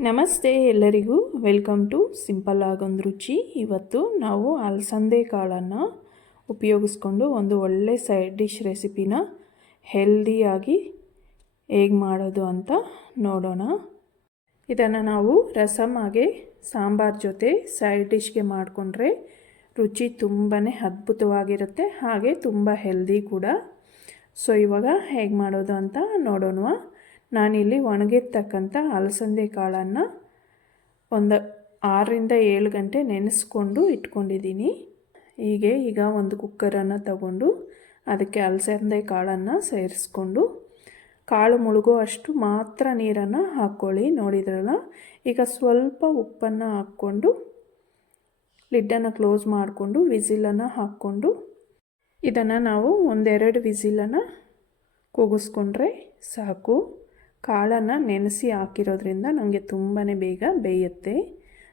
ನಮಸ್ತೆ ಎಲ್ಲರಿಗೂ. Welcome to simple ಆಗೊಂದು ರುಚಿ. ಇವತ್ತು ನಾವು ಅಲಸಂದೆ ಕಾಳನ್ನು ಉಪಯೋಗಿಸ್ಕೊಂಡು ಒಂದು ಒಳ್ಳೆ ಸೈಡ್ ಡಿಶ್ ರೆಸಿಪಿನ ಹೆಲ್ದಿಯಾಗಿ ಹೇಗೆ ಮಾಡೋದು ಅಂತ ನೋಡೋಣ. ಇದನ್ನು ನಾವು ರಸಮ್ ಹಾಗೆ ಸಾಂಬಾರ್ ಜೊತೆ ಸೈಡ್ ಡಿಶ್ಗೆ ಮಾಡಿಕೊಂಡ್ರೆ ರುಚಿ ತುಂಬಾ ಅದ್ಭುತವಾಗಿರುತ್ತೆ. ಹಾಗೆ ತುಂಬ ಹೆಲ್ದಿ ಕೂಡ. ಸೊ, ಇವಾಗ ಹೇಗೆ ಮಾಡೋದು ಅಂತ ನೋಡೋಣ ನಾನಿಲ್ಲಿ ಒಣಗಿರ್ತಕ್ಕಂಥ ಅಲಸಂದೆ ಕಾಳನ್ನು ಒಂದು ಆರರಿಂದ ಏಳು ಗಂಟೆ ನೆನೆಸ್ಕೊಂಡು ಇಟ್ಕೊಂಡಿದ್ದೀನಿ. ಹೀಗೆ ಈಗ ಒಂದು ಕುಕ್ಕರನ್ನು ತಗೊಂಡು ಅದಕ್ಕೆ ಅಲಸಂದೆ ಕಾಳನ್ನು ಸೇರಿಸ್ಕೊಂಡು ಕಾಳು ಮುಳುಗೋ ಅಷ್ಟು ಮಾತ್ರ ನೀರನ್ನು ಹಾಕ್ಕೊಳ್ಳಿ. ನೋಡಿದ್ರಲ್ಲ, ಈಗ ಸ್ವಲ್ಪ ಉಪ್ಪನ್ನು ಹಾಕ್ಕೊಂಡು ಲಿಡ್ಡನ್ನು ಕ್ಲೋಸ್ ಮಾಡಿಕೊಂಡು ವಿಸಿಲನ್ನು ಹಾಕ್ಕೊಂಡು ಇದನ್ನು ನಾವು ಒಂದೆರಡು ವಿಸಿಲನ್ನು ಕೂಗಿಸ್ಕೊಂಡ್ರೆ ಸಾಕು. ಕಾಳನ್ನು ನೆನೆಸಿ ಹಾಕಿರೋದ್ರಿಂದ ನನಗೆ ತುಂಬಾ ಬೇಗ ಬೇಯುತ್ತೆ.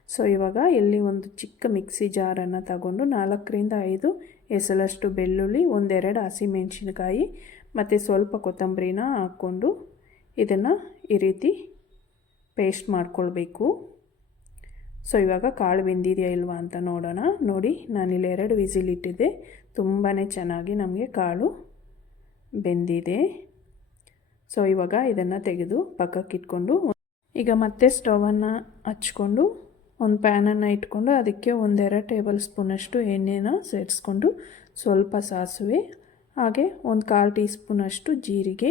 ಸೊ ಇವಾಗ ಇಲ್ಲಿ ಒಂದು ಚಿಕ್ಕ ಮಿಕ್ಸಿ ಜಾರನ್ನು ತಗೊಂಡು ನಾಲ್ಕರಿಂದ ಐದು ಎಸಲಷ್ಟು ಬೆಳ್ಳುಳ್ಳಿ, ಒಂದೆರಡು ಹಸಿಮೆಣಸಿನ್ಕಾಯಿ ಮತ್ತು ಸ್ವಲ್ಪ ಕೊತ್ತಂಬರಿನ ಹಾಕ್ಕೊಂಡು ಇದನ್ನು ಈ ರೀತಿ ಪೇಸ್ಟ್ ಮಾಡ್ಕೊಳ್ಬೇಕು. ಸೊ ಇವಾಗ ಕಾಳು ಬೆಂದಿದೆಯಾ ಇಲ್ವಾ ಅಂತ ನೋಡೋಣ. ನೋಡಿ ನಾನಿಲ್ಲಿ ಎರಡು ವಿಸಿಲ್ ಇಟ್ಟಿದ್ದೆ. ತುಂಬಾ ಚೆನ್ನಾಗಿ ನಮಗೆ ಕಾಳು ಬೆಂದಿದೆ. ಸೊ ಇವಾಗ ಇದನ್ನು ತೆಗೆದು ಪಕ್ಕಕ್ಕೆ ಇಟ್ಕೊಂಡು ಈಗ ಮತ್ತೆ ಸ್ಟವನ್ನು ಹಚ್ಕೊಂಡು ಒಂದು ಪ್ಯಾನನ್ನು ಇಟ್ಕೊಂಡು ಅದಕ್ಕೆ ಒಂದೆರಡು ಟೇಬಲ್ ಸ್ಪೂನಷ್ಟು ಎಣ್ಣೆನ ಸೇರಿಸ್ಕೊಂಡು ಸ್ವಲ್ಪ ಸಾಸಿವೆ, ಹಾಗೆ ಒಂದು ಕಾಲು ಟೀ ಸ್ಪೂನಷ್ಟು ಜೀರಿಗೆ.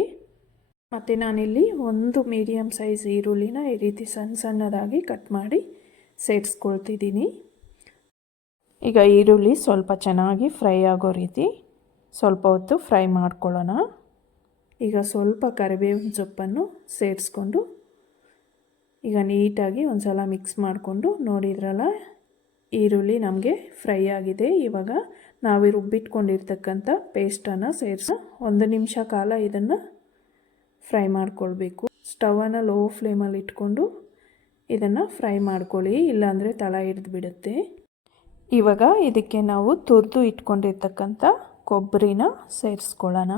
ಮತ್ತು ನಾನಿಲ್ಲಿ ಒಂದು ಮೀಡಿಯಮ್ ಸೈಜ್ ಈರುಳ್ಳಿನ ಈ ರೀತಿ ಸಣ್ಣ ಸಣ್ಣದಾಗಿ ಕಟ್ ಮಾಡಿ ಸೇರಿಸ್ಕೊಳ್ತಿದ್ದೀನಿ. ಈಗ ಈರುಳ್ಳಿ ಸ್ವಲ್ಪ ಚೆನ್ನಾಗಿ ಫ್ರೈ ಆಗೋ ರೀತಿ ಸ್ವಲ್ಪ ಹೊತ್ತು ಫ್ರೈ ಮಾಡ್ಕೊಳ್ಳೋಣ. ಈಗ ಸ್ವಲ್ಪ ಕರಿಬೇವಿನ ಸೊಪ್ಪನ್ನು ಸೇರಿಸ್ಕೊಂಡು ಈಗ ನೀಟಾಗಿ ಒಂದು ಸಲ ಮಿಕ್ಸ್ ಮಾಡಿಕೊಂಡು ನೋಡಿದ್ರಲ್ಲ ಈರುಳ್ಳಿ ನಮಗೆ ಫ್ರೈ ಆಗಿದೆ. ಇವಾಗ ನಾವು ರುಬ್ಬಿಟ್ಕೊಂಡಿರ್ತಕ್ಕಂಥ ಪೇಸ್ಟನ್ನು ಸೇರಿಸ ಒಂದು ನಿಮಿಷ ಕಾಲ ಇದನ್ನು ಫ್ರೈ ಮಾಡ್ಕೊಳ್ಬೇಕು. ಸ್ಟವನ್ನು ಲೋ ಫ್ಲೇಮಲ್ಲಿ ಇಟ್ಕೊಂಡು ಇದನ್ನು ಫ್ರೈ ಮಾಡ್ಕೊಳ್ಳಿ, ಇಲ್ಲಾಂದರೆ ತಳ ಹಿಡಿದು ಬಿಡುತ್ತೆ. ಇವಾಗ ಇದಕ್ಕೆ ನಾವು ತುರಿದು ಇಟ್ಕೊಂಡಿರ್ತಕ್ಕಂಥ ಕೊಬ್ಬರಿನ ಸೇರಿಸ್ಕೊಳ್ಳೋಣ.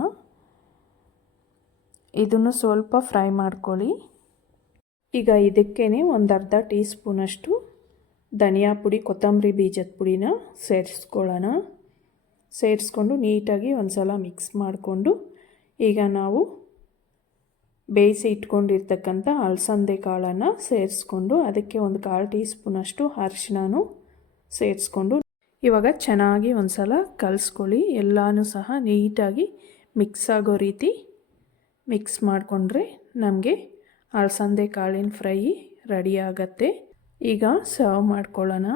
ಇದನ್ನು ಸ್ವಲ್ಪ ಫ್ರೈ ಮಾಡ್ಕೊಳ್ಳಿ. ಈಗ ಇದಕ್ಕೇ ಒಂದು ಅರ್ಧ ಟೀ ಸ್ಪೂನಷ್ಟು ಧನಿಯಾ ಪುಡಿ, ಕೊತ್ತಂಬರಿ ಬೀಜದ ಪುಡಿನ ಸೇರಿಸ್ಕೊಳ್ಳೋಣ. ಸೇರಿಸ್ಕೊಂಡು ನೀಟಾಗಿ ಒಂದು ಸಲ ಮಿಕ್ಸ್ ಮಾಡಿಕೊಂಡು ಈಗ ನಾವು ಬೇಯಿಸಿ ಇಟ್ಕೊಂಡಿರ್ತಕ್ಕಂಥ ಅಲಸಂದೆ ಕಾಳನ್ನು ಸೇರಿಸ್ಕೊಂಡು ಅದಕ್ಕೆ ಒಂದು ಕಾಲು ಟೀ ಸ್ಪೂನಷ್ಟು ಅರಿಶಿನೂ ಸೇರಿಸ್ಕೊಂಡು ಇವಾಗ ಚೆನ್ನಾಗಿ ಒಂದು ಸಲ ಕಲಸ್ಕೊಳ್ಳಿ. ಎಲ್ಲನೂ ಸಹ ನೀಟಾಗಿ ಮಿಕ್ಸ್ ಆಗೋ ರೀತಿ ಮಿಕ್ಸ್ ಮಾಡಿಕೊಂಡ್ರೆ ನಮಗೆ ಅಲಸಂದೆ ಕಾಳಿನ ಫ್ರೈ ರೆಡಿ ಆಗತ್ತೆ. ಈಗ ಸರ್ವ್ ಮಾಡ್ಕೊಳ್ಳೋಣ.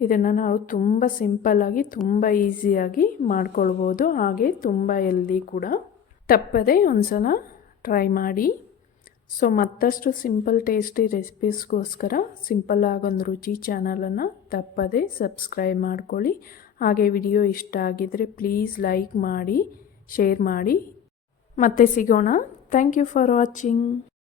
ಇದನ್ನು ನಾವು ತುಂಬ ಸಿಂಪಲ್ಲಾಗಿ ತುಂಬ ಈಸಿಯಾಗಿ ಮಾಡ್ಕೊಳ್ಬೋದು. ಹಾಗೆ ತುಂಬ ಎಲ್ದಿ ಕೂಡ. ತಪ್ಪದೆ ಒಂದು ಸಲ ಟ್ರೈ ಮಾಡಿ. ಸೊ, ಮತ್ತಷ್ಟು ಸಿಂಪಲ್ ಟೇಸ್ಟಿ ರೆಸಿಪೀಸ್ಗೋಸ್ಕರ ಸಿಂಪಲ್ ಆಗೊಂದು ರುಚಿ ಚಾನಲನ್ನು ತಪ್ಪದೆ ಸಬ್ಸ್ಕ್ರೈಬ್ ಮಾಡ್ಕೊಳ್ಳಿ. ಹಾಗೆ ವಿಡಿಯೋ ಇಷ್ಟ ಆಗಿದ್ದರೆ ಪ್ಲೀಸ್ ಲೈಕ್ ಮಾಡಿ, ಶೇರ್ ಮಾಡಿ. ಮತ್ತೆ ಸಿಗೋಣ. Thank you for watching